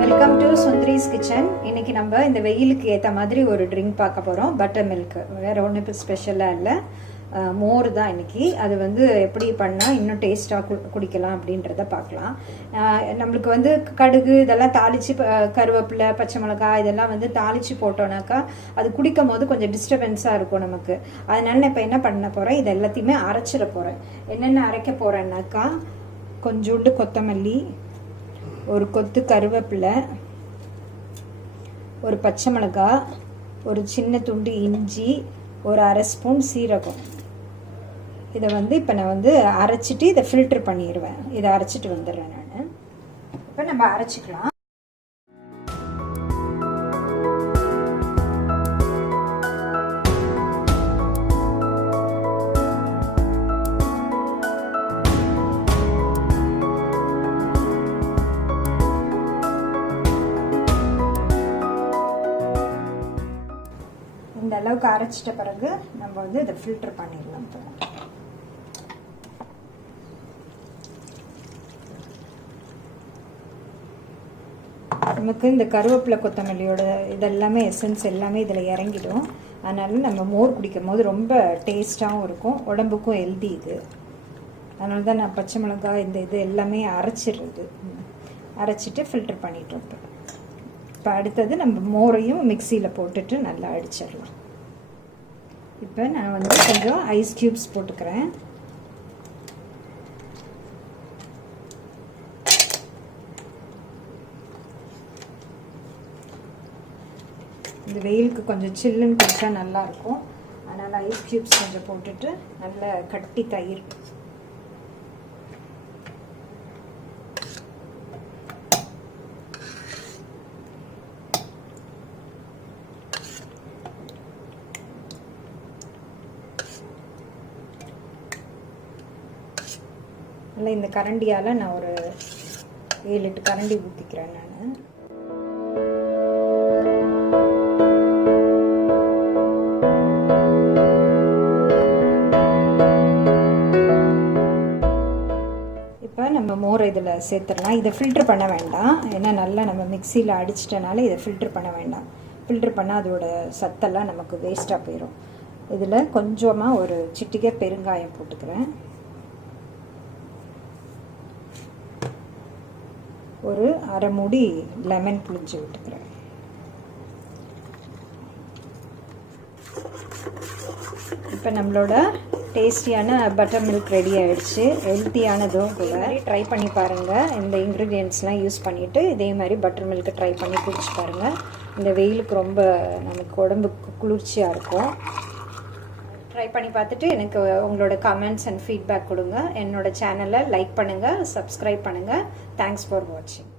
Welcome to Sundari's kitchen. இன்னைக்கு நம்ம இந்த வெயிலுக்கு ஏற்ற மாதிரி ஒரு ட்ரிங்க் பார்க்க போகிறோம். பட்டர் மில்க், வேற ஒன்றும் ஸ்பெஷலாக இல்லை, மோர் தான் இன்னைக்கு. அது வந்து எப்படி பண்ணால் இன்னும் டேஸ்ட்டாக குடிக்கலாம் அப்படின்றத பார்க்கலாம். நம்மளுக்கு வந்து கடுகு இதெல்லாம் தாளித்து, கருவேப்பிலை, பச்சை மிளகாய் இதெல்லாம் வந்து தாளித்து போட்டோன்னாக்கா அது குடிக்கும் போது கொஞ்சம் டிஸ்டர்பன்ஸாக இருக்கும் நமக்கு. அதனால நான் இப்போ என்ன பண்ண போகிறேன், இது எல்லாத்தையுமே அரைச்சிட போகிறேன். என்னென்ன அரைக்க போகிறேன்னாக்கா, கொஞ்சோண்டு கொத்தமல்லி, ஒரு கொத்து கருவேப்பிலை, ஒரு பச்சை மிளகாய், ஒரு சின்ன துண்டு இஞ்சி, ஒரு அரை ஸ்பூன் சீரகம். இதை வந்து இப்போ நான் வந்து அரைச்சிட்டு இதை ஃபில்டர் பண்ணிடுவேன். இதை அரைச்சிட்டு வந்துடுறேன் நான். இப்போ நம்ம அரைச்சிக்கலாம். இந்த அளவுக்கு அரைச்சிட்ட பிறகு நம்ம வந்து இதை ஃபில்டர் பண்ணிடலாம். நமக்கு இந்த கருவேப்பிலை கொத்தமல்லியோட இதெல்லாமே எசன்ஸ் எல்லாமே இதில் இறங்கிடும். அதனால நம்ம மோர் குடிக்கும் போது ரொம்ப டேஸ்ட்டாகவும் இருக்கும், உடம்புக்கும் ஹெல்தி இது. அதனால தான் நான் பச்சை மிளகாய் இந்த இது எல்லாமே அரைச்சிடுறது. அரைச்சிட்டு ஃபில்டர் பண்ணிட்டோம். இப்போ அடுத்தது நம்ம மோரையும் மிக்சியில் போட்டுட்டு நல்லா அடிச்சிடலாம். இப்போ நான் வந்து கொஞ்சம் ஐஸ் க்யூப்ஸ் போட்டுக்கிறேன். இந்த வெயிலுக்கு கொஞ்சம் சில்லுன்னு குடிச்சா நல்லாயிருக்கும். அதனால் ஐஸ் க்யூப்ஸ் கொஞ்சம் போட்டுட்டு நல்லா கட்டி தயிர், நல்லா இந்த கரண்டியால் நான் ஒரு 7-8 கரண்டி ஊற்றிக்கிறேன் நான். இப்போ நம்ம மோர் இதில் சேர்த்துடலாம். இதை ஃபில்டர் பண்ண வேண்டாம், ஏன்னா நல்லா நம்ம மிக்சியில் அடிச்சிட்டனால இதை ஃபில்டர் பண்ண வேண்டாம். ஃபில்டர் பண்ணால் அதோட சத்தெல்லாம் நமக்கு வேஸ்ட்டாக போயிடும். இதில் கொஞ்சமாக ஒரு சிட்டிகை பெருங்காயம் போட்டுக்கிறேன். ஒரு அரை மூடி லெமன் புளிஞ்சு விட்டுக்கிறேன். இப்போ நம்மளோட டேஸ்டியான பட்டர் மில்க் ரெடி ஆகிடுச்சு. ஹெல்த்தியானதும் கூட. ட்ரை பண்ணி பாருங்கள். இந்த இன்க்ரீடியன்ட்ஸ்லாம் யூஸ் பண்ணிவிட்டு இதே மாதிரி பட்டர் மில்க்கு ட்ரை பண்ணி குடிச்சு பாருங்கள். இந்த வெயிலுக்கு ரொம்ப நமக்கு உடம்புக்கு குளிர்ச்சியாக இருக்கும். ட்ரை பண்ணி பார்த்துட்டு எனக்கு உங்களோட கமெண்ட்ஸ் அண்ட் ஃபீட்பேக் கொடுங்க. என்னோட சேனலை லைக் பண்ணுங்கள், சப்ஸ்கிரைப் பண்ணுங்கள். தேங்க்ஸ் ஃபார் வாட்சிங்.